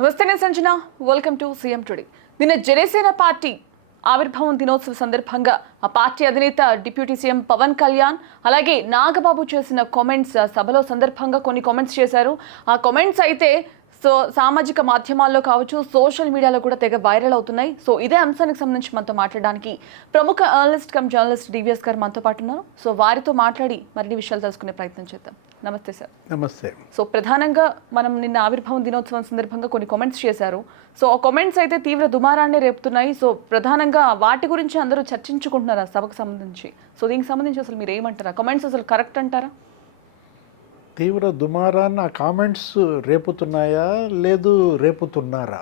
నమస్తే నేను Sanjana, welcome to CM today. నిన్న జనసేన పార్టీ ఆవిర్భావం దినోత్సవ సందర్భంగా ఆ పార్టీ అధినేత డిప్యూటీ సీఎం పవన్ కళ్యాణ్ అలాగే నాగబాబు చేసిన కామెంట్స్ సభలో సందర్భంగా కొన్ని కామెంట్స్ చేశారు. ఆ కామెంట్స్ అయితే సామాజిక మాధ్యమాల్లో కావచ్చు, సోషల్ మీడియాలో కూడా తెగ వైరల్ అవుతున్నాయి. సో ఇదే అంశానికి సంబంధించి మనతో మాట్లాడడానికి ప్రముఖ అనలిస్ట్ కమ్ జర్నలిస్ట్ డివిఎస్ గారు మనతో పాటు ఉన్నారు. సో వారితో మాట్లాడి మరిన్ని విషయాలు తెలుసుకునే ప్రయత్నం చేద్దాం. నమస్తే సార్. నమస్తే. సో ప్రధానంగా మనం నిన్న ఆవిర్భావం దినోత్సవం సందర్భంగా కొన్ని కామెంట్స్ చేశారు. సో ఆ కామెంట్స్ అయితే తీవ్ర దుమారాన్ని రేపుతున్నాయి. సో ప్రధానంగా వాటి గురించి అందరూ చర్చించుకుంటున్నారు ఆ సభకు సంబంధించి. సో దీనికి సంబంధించి అసలు మీరు ఏమంటారా? కామెంట్స్ అసలు కరెక్ట్ అంటారా? తీవ్ర దుమారాన్ని ఆ కామెంట్స్ రేపుతున్నాయా లేదు రేపుతున్నారా?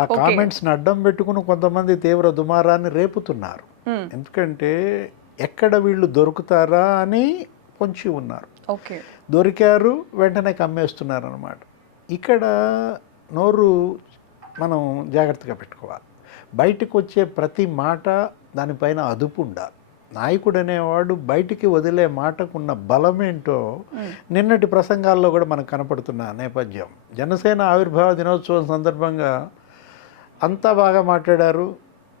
ఆ కామెంట్స్ని అడ్డం పెట్టుకుని కొంతమంది తీవ్ర దుమారాన్ని రేపుతున్నారు. ఎందుకంటే ఎక్కడ వీళ్ళు దొరుకుతారా అని పొంచి ఉన్నారు. దొరికారు, వెంటనే కమ్మేస్తున్నారు అన్నమాట. ఇక్కడ నోరు మనం జాగ్రత్తగా పెట్టుకోవాలి. బయటకు వచ్చే ప్రతి మాట దానిపైన అదుపు ఉండాలి. నాయకుడు అనేవాడు బయటికి వదిలే మాటకున్న బలమేంటో నిన్నటి ప్రసంగాల్లో కూడా మనకు కనపడుతున్న నేపథ్యం. జనసేన ఆవిర్భావ దినోత్సవం సందర్భంగా అంతా బాగా మాట్లాడారు,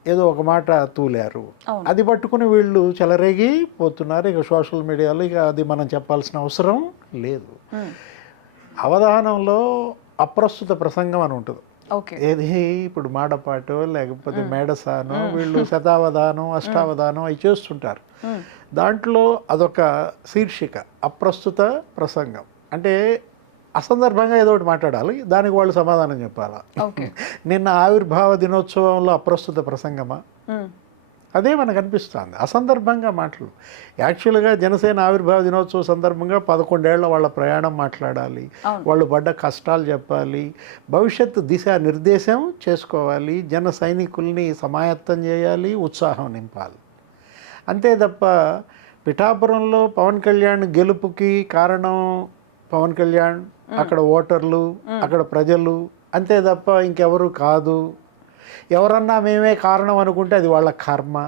ఏదో ఒక మాట తూలారు, అది పట్టుకుని వీళ్ళు చెలరేగి పోతున్నారు. ఇక సోషల్ మీడియాలో ఇక అది మనం చెప్పాల్సిన అవసరం లేదు. అవధానంలో అప్రస్తుత ప్రసంగం అని ఉంటుంది. ఏది ఇప్పుడు మాడపాటో లేకపోతే మేడసానో వీళ్ళు శతావధానం అష్టావధానం అవి చేస్తుంటారు. దాంట్లో అదొక శీర్షిక అప్రస్తుత ప్రసంగం. అంటే అసందర్భంగా ఏదో ఒకటి మాట్లాడాలి, దానికి వాళ్ళు సమాధానం చెప్పాలా. నిన్న ఆవిర్భావ దినోత్సవంలో అప్రస్తుత ప్రసంగమా? అదే మనకు అనిపిస్తుంది. అసందర్భంగా మాటలు. యాక్చువల్గా జనసేన ఆవిర్భావ దినోత్సవం సందర్భంగా 11 ఏళ్ల వాళ్ళ ప్రయాణం మాట్లాడాలి, వాళ్ళు పడ్డ కష్టాలు చెప్పాలి, భవిష్యత్తు దిశా నిర్దేశం చేసుకోవాలి, జన సైనికుల్ని సమాయత్తం చేయాలి, ఉత్సాహం నింపాలి. అంతే తప్ప పిఠాపురంలో పవన్ కళ్యాణ్ గెలుపుకి కారణం పవన్ కళ్యాణ్, అక్కడ ఓటర్లు, అక్కడ ప్రజలు, అంతే తప్ప ఇంకెవరు కాదు. ఎవరన్నా మేమే కారణం అనుకుంటే అది వాళ్ళ కర్మ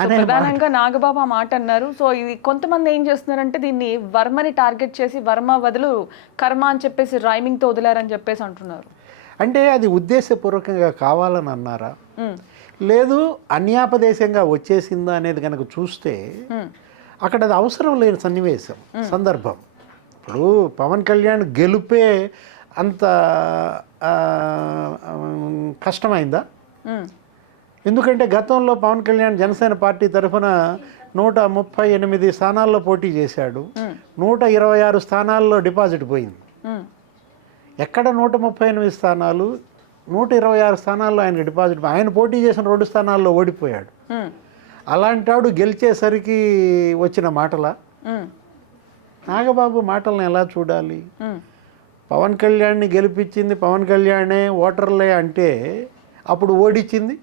అనే ప్రధానంగా నాగబాబు ఆ మాట అన్నారు. సో ఇది కొంతమంది ఏం చేస్తున్నారంటే దీన్ని వర్మని టార్గెట్ చేసి వర్మ బదులు కర్మ అని చెప్పేసి రైమింగ్ తో వదిలారని చెప్పేసి అంటున్నారు. అంటే అది ఉద్దేశపూర్వకంగా కావాలని అన్నారా, లేదు అన్యాపదేశంగా వచ్చేసిందా అనేది కనుక చూస్తే అక్కడ అది అవసరం లేని సన్నివేశం, సందర్భం. ఇప్పుడు పవన్ కళ్యాణ్ గెలుపే అంత కష్టమైందా? ఎందుకంటే గతంలో పవన్ కళ్యాణ్ జనసేన పార్టీ తరఫున 138 స్థానాల్లో పోటీ చేశాడు, 126 స్థానాల్లో డిపాజిట్ పోయింది. ఎక్కడ 138 స్థానాలు, 126 స్థానాల్లో ఆయన డిపాజిట్, ఆయన పోటీ చేసిన 2 స్థానాల్లో ఓడిపోయాడు. అలాంటాడు గెలిచేసరికి వచ్చిన మాటలా? నాగబాబు మాటలను ఎలా చూడాలి? పవన్ కళ్యాణ్ని గెలిపించింది పవన్ కళ్యాణే, ఓటర్లే అంటే అప్పుడు ఓడించింది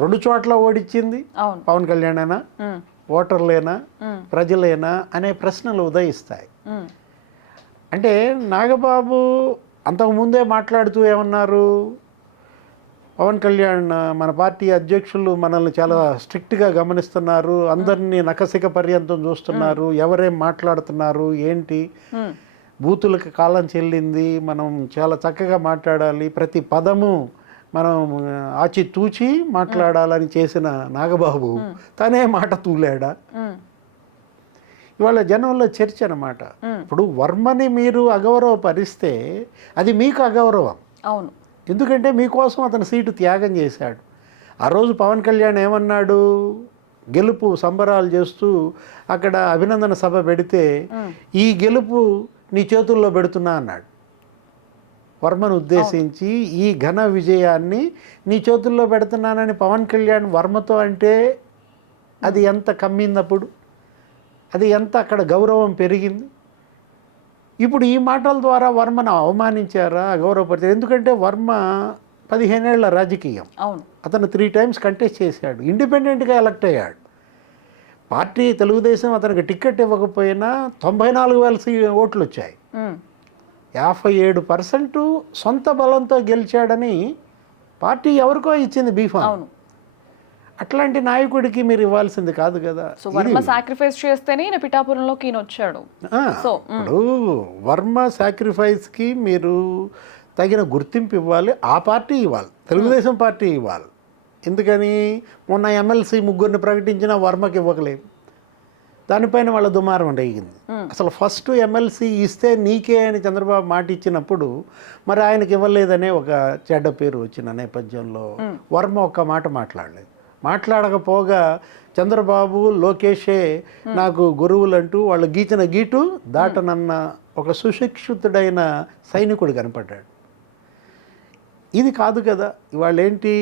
2 చోట్ల ఓడించింది పవన్ కళ్యాణేనా, ఓటర్లేనా, ప్రజలేనా అనే ప్రశ్నలు ఉదయిస్తాయి. అంటే నాగబాబు అంతకుముందే మాట్లాడుతూ ఏమన్నారు, పవన్ కళ్యాణ్ మన పార్టీ అధ్యక్షులు మనల్ని చాలా స్ట్రిక్ట్గా గమనిస్తున్నారు, అందరినీ నఖశిఖ పర్యంతం చూస్తున్నారు, ఎవరేం మాట్లాడుతున్నారు ఏంటి, బూతులకు కాలం చెల్లింది, మనం చాలా చక్కగా మాట్లాడాలి, ప్రతి పదము మనం ఆచితూచి మాట్లాడాలని చేసిన నాగబాబు తనే మాట తూలాడా? ఇవాళ జనంలో చర్చ అన్నమాట. ఇప్పుడు వర్మని మీరు అగౌరవపరిస్తే అది మీకు అగౌరవం. అవును, ఎందుకంటే మీకోసం అతను సీటు త్యాగం చేశాడు. ఆ రోజు పవన్ కళ్యాణ్ ఏమన్నాడు, గెలుపు సంబరాలు చేస్తూ అక్కడ అభినందన సభ పెడితే ఈ గెలుపు నీ చేతుల్లో పెడుతున్నా అన్నాడు. వర్మను ఉద్దేశించి ఈ ఘన విజయాన్ని నీ చేతుల్లో పెడుతున్నానని పవన్ కళ్యాణ్ వర్మతో అంటే అది ఎంత కమ్మిందప్పుడు, అది ఎంత అక్కడ గౌరవం పెరిగింది. ఇప్పుడు ఈ మాటల ద్వారా వర్మను అవమానించారా, అగౌరవపరిచారు? ఎందుకంటే వర్మ 15 ఏళ్ల రాజకీయం, అతను 3 టైమ్స్ కంటెస్ట్ చేశాడు, ఇండిపెండెంట్గా ఎలక్ట్ అయ్యాడు. పార్టీ తెలుగుదేశం అతనికి టికెట్ ఇవ్వకపోయినా 94,000 ఓట్లు వచ్చాయి, 57% సొంత బలంతో గెలిచాడని పార్టీ ఎవరికో ఇచ్చింది బీఫామ్. అట్లాంటి నాయకుడికి మీరు ఇవ్వాల్సింది కాదు కదా. సో వర్మ సాక్రిఫైస్ చేస్తేనే పిఠాపురంలోకి వచ్చాడు. ఇప్పుడు వర్మ సాక్రిఫైస్కి మీరు తగిన గుర్తింపు ఇవ్వాలి, ఆ పార్టీ ఇవ్వాలి, తెలుగుదేశం పార్టీ ఇవ్వాలి. ఎందుకని మొన్న ఎమ్మెల్సీ ముగ్గురిని ప్రకటించిన వర్మకి ఇవ్వకలేదు, దానిపైన వాళ్ళ దుమారం రేగింది. అసలు ఫస్ట్ ఎమ్మెల్సీ ఇస్తే నీకే అని చంద్రబాబు మాట ఇచ్చినప్పుడు మరి ఆయనకి ఇవ్వలేదనే ఒక చెడ్డ పేరు వచ్చిన నేపథ్యంలో వర్మ ఒక్క మాట మాట్లాడలేదు. మాట్లాడకపోగా చంద్రబాబు లోకేషే నాకు గురువులంటూ వాళ్ళు గీచిన గీటు దాటనన్న ఒక సుశిక్షితుడైన సైనికుడు కనపడ్డాడు. ఇది కాదు కదా, ఇవాళ ఏంటి,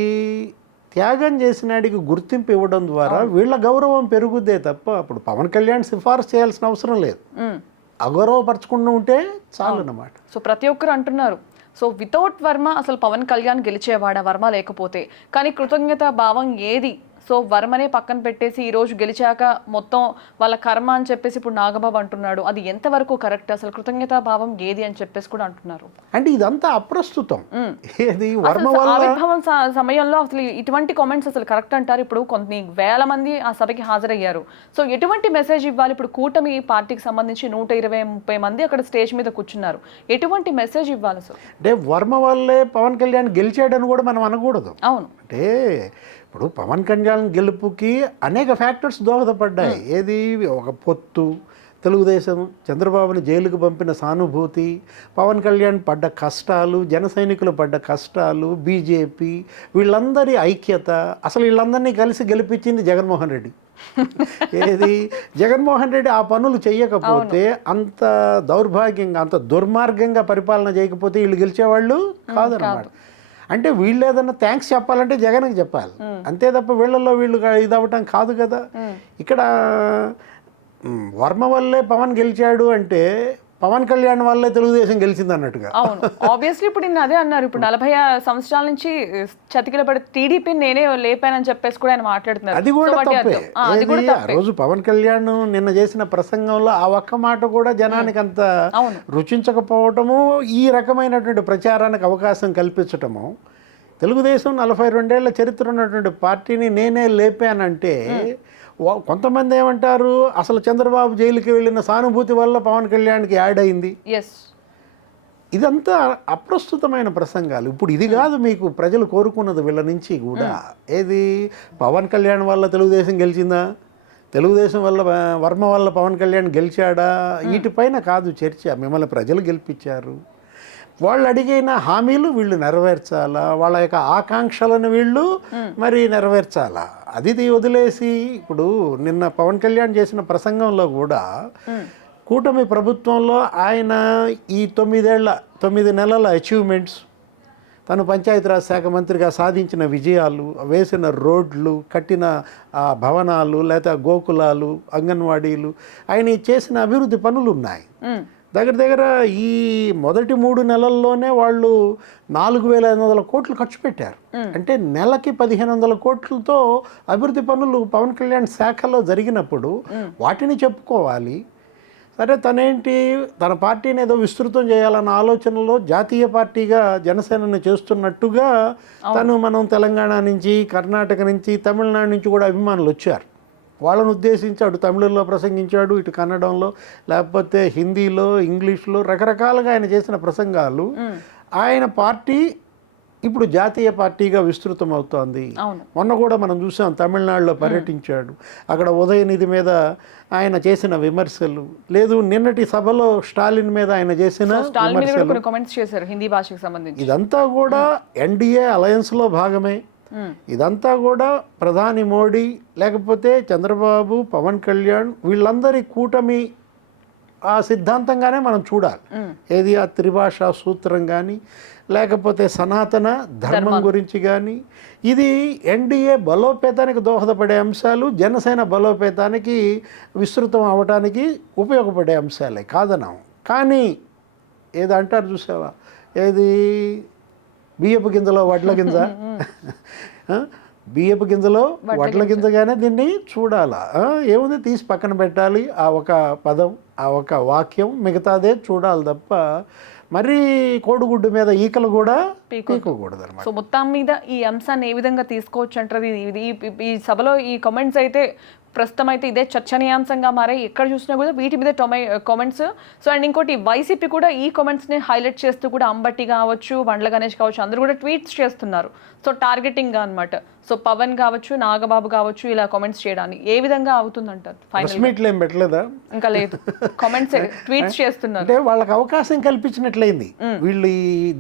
త్యాగం చేసినాడికి గుర్తింపు ఇవ్వడం ద్వారా వీళ్ళ గౌరవం పెరుగుద్దే తప్ప అప్పుడు పవన్ కళ్యాణ్ సిఫార్సు చేయాల్సిన అవసరం లేదు, అగౌరవపరచకుండా ఉంటే చాలు అన్నమాట. సో ప్రతి ఒక్కరు అంటున్నారు, సో వితౌట్ వర్మ అసలు పవన్ కళ్యాణ్ గెలిచేవాడా వర్మ లేకపోతే, కానీ కృతజ్ఞత భావం ఏది? సో వర్మనే పక్కన పెట్టేసి ఈరోజు గెలిచాక మొత్తం వాళ్ళ కర్మ అని చెప్పేసి ఇప్పుడు నాగబాబు అంటున్నాడు. అది ఎంతవరకు కరెక్ట్? అసలు కృతజ్ఞతా భావం ఏది అని చెప్పేసి కూడా అంటున్నారు. అంటే ఇదంతా అప్రస్తుతం. ఏది వర్మ ఆవిర్భావం సమయంలో అసలు ఇటువంటి కామెంట్స్ అసలు కరెక్ట్ అంటారు? ఇప్పుడు కొన్ని వేల మంది ఆ సభకి హాజరయ్యారు. సో ఎటువంటి మెసేజ్ ఇవ్వాలి? ఇప్పుడు కూటమి పార్టీకి సంబంధించి 120-130 మంది అక్కడ స్టేజ్ మీద కూర్చున్నారు. ఎటువంటి మెసేజ్ ఇవ్వాలి అసలు? అంటే వర్మ వల్లే పవన్ కళ్యాణ్ గెలిచాడని కూడా మనం అనకూడదు. అవును, అంటే ఇప్పుడు పవన్ కళ్యాణ్ గెలుపుకి అనేక ఫ్యాక్టర్స్ దోహదపడ్డాయి. ఏది, ఒక పొత్తు, తెలుగుదేశం, చంద్రబాబుని జైలుకు పంపిన సానుభూతి, పవన్ కళ్యాణ్ పడ్డ కష్టాలు, జన సైనికులు పడ్డ కష్టాలు, బీజేపీ, వీళ్ళందరి ఐక్యత, అసలు వీళ్ళందరినీ కలిసి గెలిపించింది జగన్మోహన్ రెడ్డి. ఏది, జగన్మోహన్ రెడ్డి ఆ పనులు చేయకపోతే, అంత దౌర్భాగ్యంగా అంత దుర్మార్గంగా పరిపాలన చేయకపోతే వీళ్ళు గెలిచేవాళ్ళు కాదన్నమాట. అంటే వీళ్ళు ఏదన్నా థ్యాంక్స్ చెప్పాలంటే జగన్కి చెప్పాలి, అంతే తప్ప వీళ్ళల్లో వీళ్ళు ఇదవ్వటం కాదు కదా. ఇక్కడ వర్మ వల్లే పవన్ గెలిచాడు అంటే పవన్ కళ్యాణ్ వల్లే తెలుగుదేశం గెలిచింది అన్నట్టుగా. అవును, ఆబ్వియస్లీ ఇప్పుడు నేను అదే అన్నారు. ఇప్పుడు 40 సంవత్సరాల నుంచి చతికిల పడి టీడీపీని నేనే లేపానని చెప్పేసి కూడా ఆయన మాట్లాడుతున్నారు. అది కూడా తప్పే. ఆ రోజు పవన్ కళ్యాణ్ నిన్న చేసిన ప్రసంగంలో ఆ ఒక్క మాట కూడా జనానికి అంత రుచించకపోవటము, ఈ రకమైనటువంటి ప్రచారానికి అవకాశం కల్పించటము. తెలుగుదేశం 42 ఏళ్ల చరిత్ర ఉన్నటువంటి పార్టీని నేనే లేపానంటే కొంతమంది ఏమంటారు, అసలు చంద్రబాబు జైలుకి వెళ్ళిన సానుభూతి వల్ల పవన్ కళ్యాణ్కి యాడ్ అయింది. ఇదంతా అప్రస్తుతమైన ప్రసంగాలు. ఇప్పుడు ఇది కాదు మీకు ప్రజలు కోరుకున్నది వీళ్ళ నుంచి కూడా. ఏది, పవన్ కళ్యాణ్ వల్ల తెలుగుదేశం గెలిచిందా, తెలుగుదేశం వల్ల వర్మ వల్ల పవన్ కళ్యాణ్ గెలిచాడా, వీటిపైన కాదు చర్చ. మిమ్మల్ని ప్రజలు గెలిపించారు, వాళ్ళు అడిగిన హామీలు వీళ్ళు నెరవేర్చాలా, వాళ్ళ యొక్క ఆకాంక్షలను వీళ్ళు మరి నెరవేర్చాలా. అది వదిలేసి ఇప్పుడు నిన్న పవన్ కళ్యాణ్ చేసిన ప్రసంగంలో కూడా కూటమి ప్రభుత్వంలో ఆయన ఈ 9 నెలల అచీవ్మెంట్స్, తను పంచాయతీరాజ్ శాఖ మంత్రిగా సాధించిన విజయాలు, వేసిన రోడ్లు, కట్టిన భవనాలు, లేదా గోకులాలు, అంగన్వాడీలు, ఆయన చేసిన అభివృద్ధి పనులు ఉన్నాయి. దగ్గర ఈ మొదటి 3 నెలల్లోనే వాళ్ళు 4,500 కోట్లు ఖర్చు పెట్టారు. అంటే నెలకి 1,500 కోట్లతో అభివృద్ధి పనులు పవన్ కళ్యాణ్ శాఖలో జరిగినప్పుడు వాటిని చెప్పుకోవాలి. సరే, తనేంటి తన పార్టీని ఏదో విస్తృతం చేయాలన్న ఆలోచనలో జాతీయ పార్టీగా జనసేనని చేస్తున్నట్టుగా మనం తెలంగాణ నుంచి, కర్ణాటక నుంచి, తమిళనాడు నుంచి కూడా అభిమానులు వచ్చారు. వాళ్ళను ఉద్దేశించి అటు తమిళంలో ప్రసంగించాడు, ఇటు కన్నడంలో, లేకపోతే హిందీలో, ఇంగ్లీష్లో, రకరకాలుగా ఆయన చేసిన ప్రసంగాలు ఆయన పార్టీ ఇప్పుడు జాతీయ పార్టీగా విస్తృతం అవుతోంది. మొన్న కూడా మనం చూసాం, తమిళనాడులో పర్యటించాడు, అక్కడ ఉదయనిధి మీద ఆయన చేసిన విమర్శలు, లేదు నిన్నటి సభలో స్టాలిన్ మీద ఆయన చేసిన విమర్శలు, ఇదంతా కూడా ఎన్డీఏ అలయన్స్లో భాగమే. ఇదంతా కూడా ప్రధాని మోడీ, లేకపోతే చంద్రబాబు, పవన్ కళ్యాణ్, వీళ్ళందరి కూటమి ఆ సిద్ధాంతంగానే మనం చూడాలి. ఏది, ఆ త్రిభాషా సూత్రం కానీ, లేకపోతే సనాతన ధర్మం గురించి కానీ, ఇది ఎన్డీఏ బలోపేతానికి దోహదపడే అంశాలు, జనసేన బలోపేతానికి విస్తృతం అవడానికి ఉపయోగపడే అంశాలే, కాదన్నాం. కానీ ఏదో అంటారు చూసావా, ఏది, బియ్యపు గింజలో వడ్ల గింజ, బియ్యపు గింజలో వడ్ల గింజగానే దీన్ని చూడాలా. ఏముంది, తీసి పక్కన పెట్టాలి ఆ ఒక పదం, ఆ ఒక వాక్యం, మిగతాదే చూడాలి తప్ప మరి కోడిగుడ్డు మీద ఈకలు కూడా పీకకూడదు అన్నమాట. సో మొత్తం మీద ఈ అంశాన్ని ఏ విధంగా తీసుకోవచ్చు అంటారు? ఈ సభలో ఈ కామెంట్స్ అయితే ప్రస్తుతం అయితే ఇదే చర్చనీయాంశంగా మారాయి. ఎక్కడ చూసినా కూడా వీటి మీద కామెంట్స్. సో అండ్ ఇంకోటి వైసీపీ కూడా ఈ కామెంట్స్ని హైలైట్ చేస్తూ కూడా అంబటి కావచ్చు, బండ్ల గణేష్ కావచ్చు, అందరూ కూడా ట్వీట్స్ చేస్తున్నారు. సో టార్గెటింగ్గా అనమాట. సో పవన్ కావచ్చు, నాగబాబు కావచ్చు, ఇలా కామెంట్స్ చేయడానికి ఏ విధంగా అవుతుందంటారు? మీట్లు ఏం పెట్టలేదా? ఇంకా లేదు, కామెంట్స్ ట్వీట్స్ చేస్తున్నారు. అంటే వాళ్ళకి అవకాశం కల్పించినట్లయింది. వీళ్ళు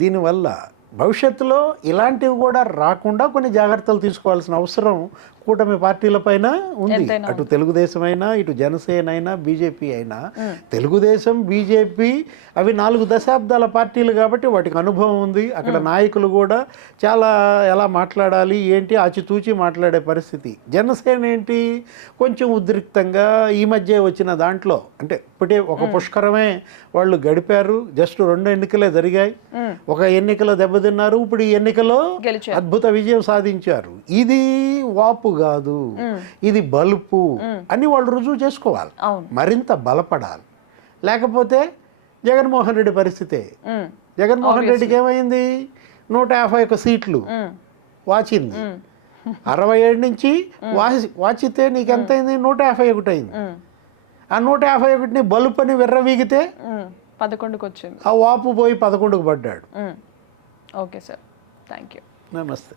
దీనివల్ల భవిష్యత్తులో ఇలాంటివి కూడా రాకుండా కొన్ని జాగ్రత్తలు తీసుకోవాల్సిన అవసరం కూటమి పార్టీల పైన ఉంది. అటు తెలుగుదేశం అయినా, ఇటు జనసేన అయినా, బీజేపీ అయినా. తెలుగుదేశం, బీజేపీ అవి 4 దశాబ్దాల పార్టీలు కాబట్టి వాటికి అనుభవం ఉంది. అక్కడ నాయకులు కూడా చాలా ఎలా మాట్లాడాలి ఏంటి ఆచితూచి మాట్లాడే పరిస్థితి. జనసేన ఏంటి కొంచెం ఉద్రిక్తంగా ఈ మధ్య వచ్చిన దాంట్లో, అంటే ఇప్పుడే ఒక పుష్కరమే వాళ్ళు గడిపారు. జస్ట్ 2 ఎన్నికలే జరిగాయి. ఒక ఎన్నికలో దెబ్బతిన్నారు, ఇప్పుడు ఈ ఎన్నికలో అద్భుత విజయం సాధించారు. ఇది వాపు కాదు, ఇది బలుపు అని వాళ్ళు రుజువు చేసుకోవాలి, మరింత బలపడాలి. లేకపోతే జగన్మోహన్ రెడ్డి పరిస్థితే. జగన్మోహన్ రెడ్డికి ఏమైంది? 151 సీట్లు వాచింది. 67 నుంచి వాచితే నీకెంత అయింది? 151 అయింది. ఆ 151ని బలుపని విర్రవీగితే 11కి వచ్చింది. ఆ వాపు పోయి 11కు పడ్డాడు. Okay sir, thank you. నమస్తే.